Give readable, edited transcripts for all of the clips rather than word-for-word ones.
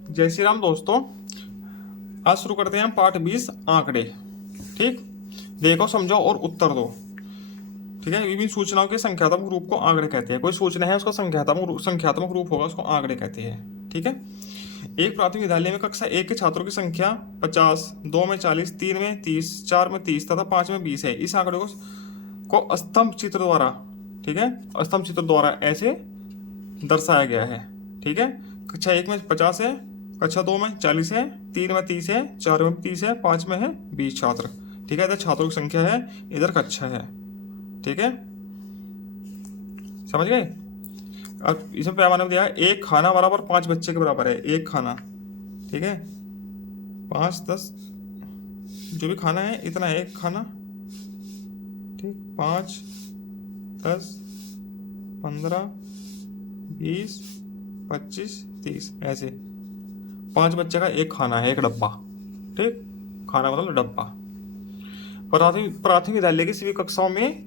जय श्री राम दोस्तों। आज शुरू करते हैं हम पाठ 20 आंकड़े। ठीक, देखो समझो और उत्तर दो। ठीक है, विभिन्न सूचनाओं के संख्यात्मक रूप को आंकड़े कहते हैं। कोई सूचना है उसका संख्यात्मक रूप होगा, उसको आंकड़े कहते हैं। ठीक है, एक प्राथमिक विद्यालय में कक्षा 1 के छात्रों की संख्या 50, 2 में 40, 3 में 30, 4 में 30 तथा 5 में 20 है। इस आंकड़े को स्तंभ चित्र द्वारा, ठीक है, स्तंभ चित्र द्वारा ऐसे दर्शाया गया है। ठीक है, कक्षा 1 में 50 है, कक्षा 2 में 40 है, 3 में 30 है, 4 में 30 है, 5 में है 20 छात्र। ठीक है, इधर छात्रों की संख्या है, इधर कक्षा है। ठीक है, समझ गए। अब इसमें पैमाना दिया है, एक खाना बराबर 5 बच्चे के बराबर है। एक खाना, ठीक है, 5, 10 जो भी खाना है इतना है एक खाना। ठीक, 5, 10, 15, 20, 25, 30 ऐसे 5 बच्चे का एक खाना है, एक डब्बा। ठीक, खाना मतलब डब्बा। प्राथमिक विद्यालय की सभी कक्षाओं में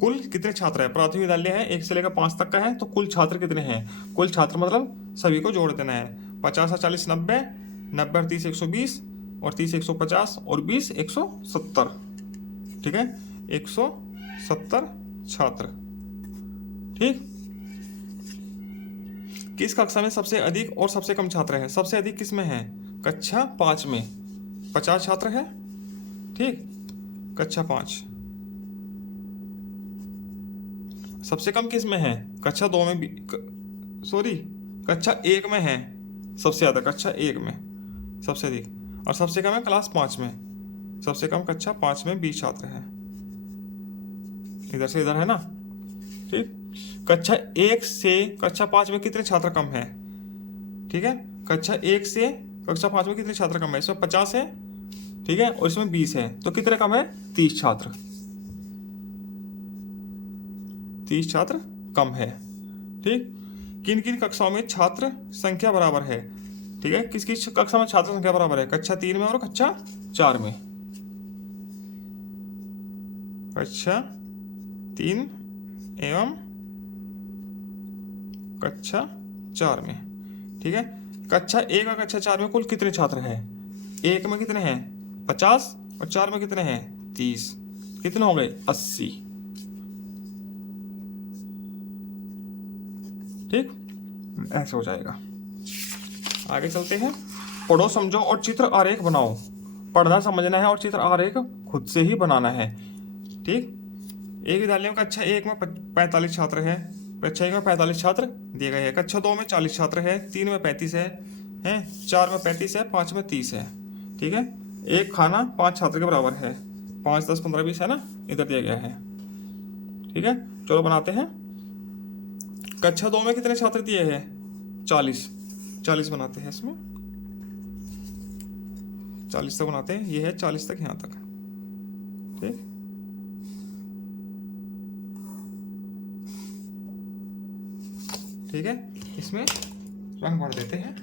कुल कितने छात्र हैं? प्राथमिक विद्यालय है 1 से लेकर 5 तक का है, तो कुल छात्र कितने हैं? कुल छात्र मतलब सभी को जोड़ देना है। 50 और 40 90, 90 और 30 120, और 30 150, और 20 170। ठीक है, 170 छात्र। ठीक, किस कक्षा में सबसे अधिक और सबसे कम छात्र हैं? सबसे अधिक किस में है? कक्षा 5 में 50 छात्र है। ठीक, कक्षा 5। सबसे कम किस में है? कक्षा 2 में भी, सॉरी, कक्षा 1 में है सबसे ज़्यादा, कक्षा 1 में सबसे अधिक, और सबसे कम है क्लास 5 में। सबसे कम कक्षा 5 में 20 छात्र हैं। इधर से इधर है ना। ठीक, कक्षा 1 से कक्षा 5 में कितने छात्र कम है? ठीक है, कक्षा 1 से कक्षा 5 में कितने छात्र कम है? इसमें 50 है, ठीक है, और इसमें 20 है, तो कितने कम है? 30 छात्र। 30 छात्र कम है। ठीक, किन किन कक्षाओं में छात्र संख्या बराबर है? ठीक है, किस किस कक्षा में छात्र संख्या बराबर है? कक्षा 3 में और कक्षा 4 में। कक्षा 3 एवं कक्षा 4 में। ठीक है, कक्षा 1 और कक्षा 4 में कुल कितने छात्र हैं? 1 में कितने हैं? 50, और 4 में कितने हैं? 30। कितने हो गए? 80। ठीक, ऐसे हो जाएगा। आगे चलते हैं। पढ़ो, समझो और चित्र आरेख बनाओ। पढ़ना समझना है और चित्र आरेख खुद से ही बनाना है। ठीक, एक विद्यालय में कक्षा 1 में 45 छात्र है। कक्षा 1 में 45 छात्र दिए गए हैं। कक्षा 2 में 40 छात्र है, 3 में 35 है, 4 में 35 है, 5 में 30 है। ठीक है, एक खाना 5 छात्र के बराबर है। 5, 10, 15, 20 है ना, इधर दिया गया है। ठीक है, चलो बनाते हैं। कक्षा 2 में कितने छात्र दिए हैं? 40। 40 बनाते हैं इसमें, 40 तक बनाते हैं। ये है 40 तक, यहाँ तक। ठीक, ठीक है, इसमें रंग भर देते हैं।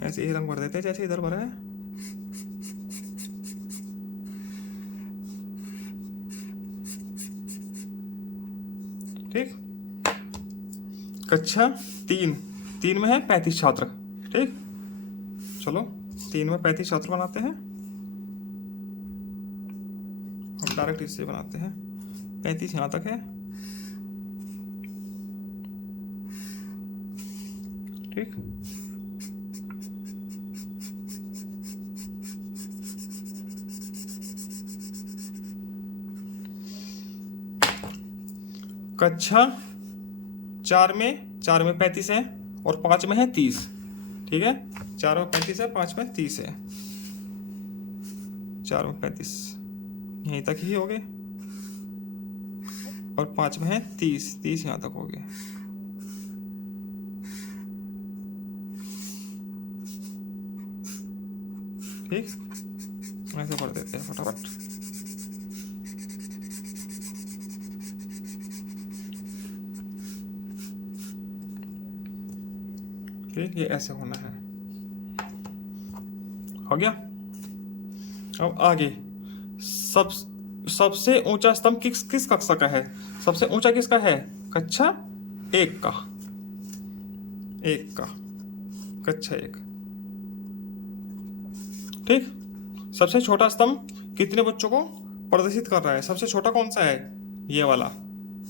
ऐसे ही रंग भर देते हैं जैसे इधर भरा है। ठीक, कक्षा 3 में है 35 छात्र। ठीक, चलो 3 में 35 छात्र बनाते हैं। हम डायरेक्ट इससे बनाते हैं। 35 यहाँ तक है। ठीक, कक्षा 4 में 35 है, और 5 में है 30। ठीक है, 4 में 35 है, 5 में 30 है। 4 में 35 यहीं तक ही हो गए, और 5 में है 30, 30 यहाँ तक हो गए। ठीक, ऐसे पढ़ देते हैं फटाफट। ठीक, ये ऐसे होना है। हो गया। अब आगे सब सबसे ऊंचा स्तंभ किस किस कक्षा का है? सबसे ऊंचा किसका है? कक्षा 1 का, 1 का, कक्षा 1। ठीक। सबसे छोटा स्तंभ कितने बच्चों को प्रदर्शित कर रहा है? सबसे छोटा कौन सा है? ये वाला।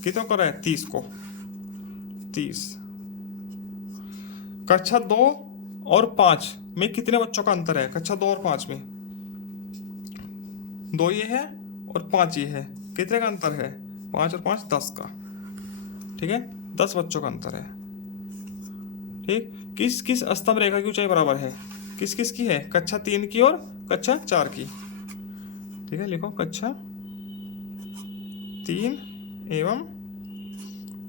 कितने को कर रहा है? 30 को, 30। कक्षा 2 और 5 में कितने बच्चों का अंतर है? कक्षा 2 और 5 में 2 ये है और 5 ये है। कितने का अंतर है? 5 और 5 10 का। ठीक है, 10 बच्चों का अंतर है। ठीक। किस किस स्तंभ रेखा की ऊंचाई बराबर है? किस किस की है? कक्षा 3 की और कक्षा 4 की। ठीक है, लिखो कक्षा 3 एवं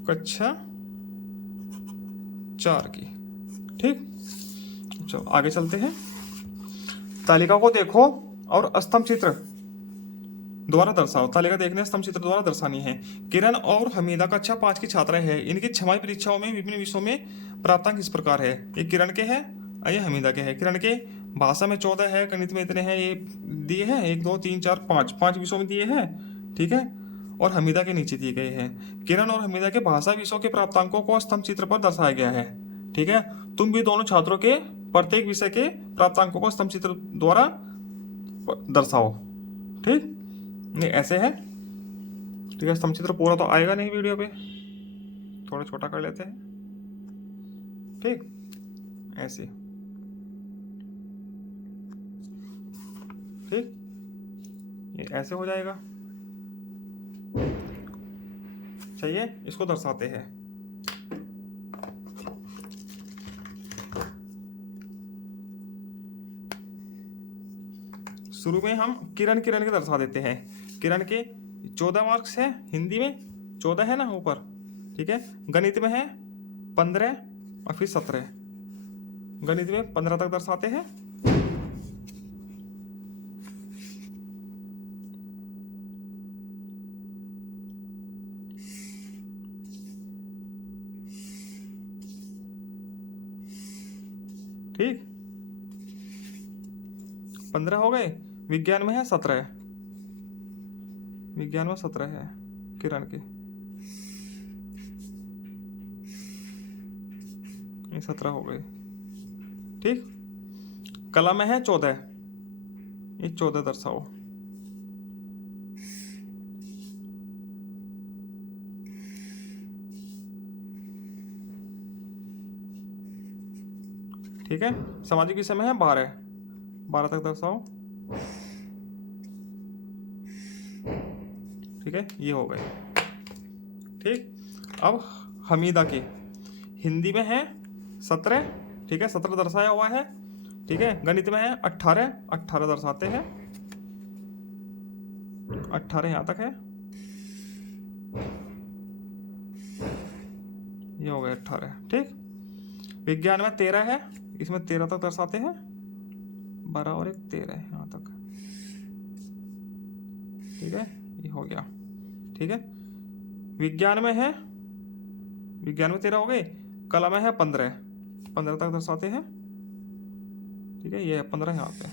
कक्षा 4 की। ठीक। चलो आगे चलते हैं। तालिका को देखो और स्तंभ चित्र द्वारा दर्शाओ। तालिका देखने स्तंभ चित्र द्वारा दर्शानी है। किरण और हमीदा कक्षा 5 की छात्रा है। इनकी छमाही परीक्षाओं में विभिन्न विषयों में प्राप्तांक इस प्रकार है। ये किरण के हैं और ये हमीदा के हैं। किरण के भाषा में 14 है, गणित में इतने हैं, ये दिए हैं 1 2 3 4 5 5 विषयों में दिए हैं। ठीक है, और हमीदा के नीचे दिए गए हैं। किरण और हमीदा के भाषा विषयों के प्राप्तांकों को स्तंभ चित्र पर दर्शाया गया है। ठीक है, तुम भी दोनों छात्रों के प्रत्येक विषय के प्राप्तांकों को स्तंभ चित्र द्वारा दर्शाओ। ठीक, नहीं ऐसे है। ठीक है, स्तंभ चित्र पूरा तो आएगा नहीं वीडियो पे, थोड़ा छोटा कर लेते हैं। ठीक, ऐसे। ठीक, ये ऐसे हो जाएगा। चाहिए, इसको दर्शाते हैं। शुरू में हम किरण किरण के दर्शा देते हैं। किरण के 14 मार्क्स है, हिंदी में 14 है ना ऊपर। ठीक है, गणित में है 15 और फिर 17। गणित में 15 तक दर्शाते हैं। ठीक, 15 हो गए। विज्ञान में है 17, विज्ञान में 17 है किरण के, ये 17 हो गए। ठीक, कला में है 14, ये 14 दर्शाओ। ठीक है, सामाजिक विषय में है 12, 12 तक दर्शाओ। ठीक है, ये हो गए। ठीक, अब हमीदा के हिंदी में है 17। ठीक है, 17 दर्शाया हुआ है। ठीक है, गणित में है 18, 18 दर्शाते हैं। 18 यहाँ तक है, ये हो गए 18। ठीक, विज्ञान में 13 है, इसमें 13 तक दर्शाते हैं। 12 और 1 13 यहाँ तक। ठीक है, ये हो गया। ठीक है, विज्ञान में है, विज्ञान में 13 हो गए। कला में है 15, 15 तक दर्शाते हैं। ठीक है, ये है 15 यहाँ पे।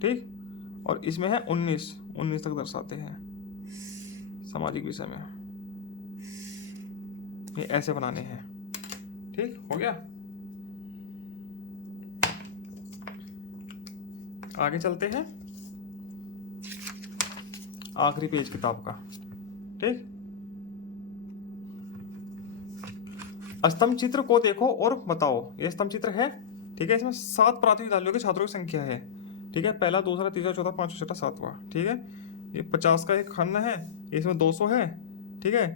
ठीक, और इसमें है 19, 19 तक दर्शाते हैं सामाजिक विषय में। ये ऐसे बनाने हैं। ठीक, हो गया। आगे चलते हैं, आखिरी पेज किताब का। ठीक, स्तंभ चित्र को देखो और बताओ। ये स्तंभ चित्र है। ठीक है, इसमें 7 प्राथमिक विद्यालयों के छात्रों की संख्या है। ठीक है, पहला, दूसरा, तीसरा, चौथा, पांचवा, छठा, सातवां। ठीक है, ये 50 का एक खंड है, इसमें 200 है। ठीक है,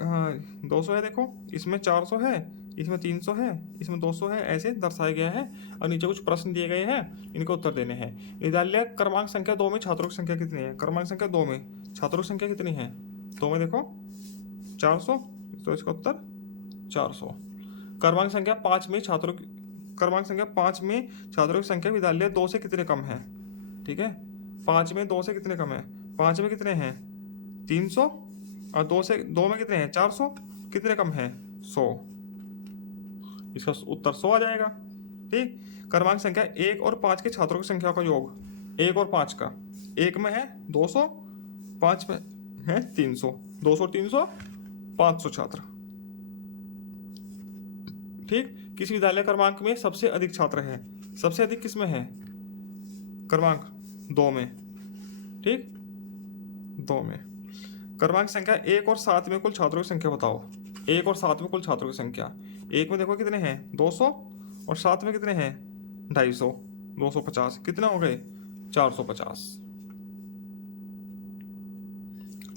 हाँ 200 है, देखो इसमें 400 है, इसमें 300 है, इसमें 200 है, ऐसे दर्शाया गया है। और नीचे कुछ प्रश्न दिए गए हैं, इनको उत्तर देने हैं। विद्यालय क्रमांक संख्या 2 में छात्रों की संख्या कितनी है? क्रमांक संख्या 2 में छात्रों की संख्या कितनी है? 2 में देखो 400, तो इसका उत्तर 400। क्रमांक संख्या 5 में छात्रों की, क्रमांक संख्या 5 में छात्रों की संख्या विद्यालय 2 से कितने कम है? ठीक है, 5 में 2 से कितने कम है? 5 में कितने हैं? 300, और 2 में कितने हैं? 400। कितने कम है? 100। इसका उत्तर 100 आ जाएगा। ठीक, क्रमांक संख्या 1 और 5 के छात्रों की संख्या का योग 1 और 5 का, एक में है 200, 5 में है 300, 200 और 300 500 छात्र। ठीक, किस विद्यालय क्रमांक में सबसे अधिक छात्र हैं? सबसे अधिक किस में है? क्रमांक 2 में। ठीक, 2 में। क्रमांक संख्या 1 और 7 में कुल छात्रों की संख्या बताओ। 1 और 7 में कुल छात्रों की संख्या, 1 में देखो कितने हैं 200, और 7 में कितने हैं 250, 250, कितना हो गए 450।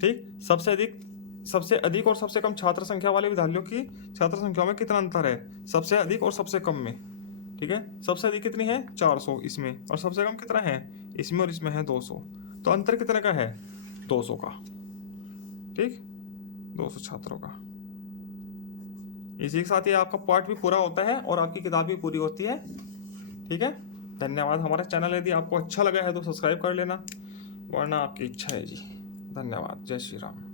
ठीक, सबसे अधिक और सबसे कम छात्र संख्या वाले विद्यालयों की छात्र संख्याओं में कितना अंतर है? सबसे अधिक और सबसे कम में। ठीक है, सबसे अधिक कितनी है 400 इसमें, और सबसे कम कितना है इसमें, और इसमें है 200। तो अंतर कितने का है? 200 का। ठीक, 200 छात्रों का। इसी के साथ ही आपका पार्ट भी पूरा होता है और आपकी किताब भी पूरी होती है। ठीक है, धन्यवाद। हमारा चैनल यदि आपको अच्छा लगा है तो सब्सक्राइब कर लेना, वरना आपकी इच्छा है जी। धन्यवाद। जय श्री राम।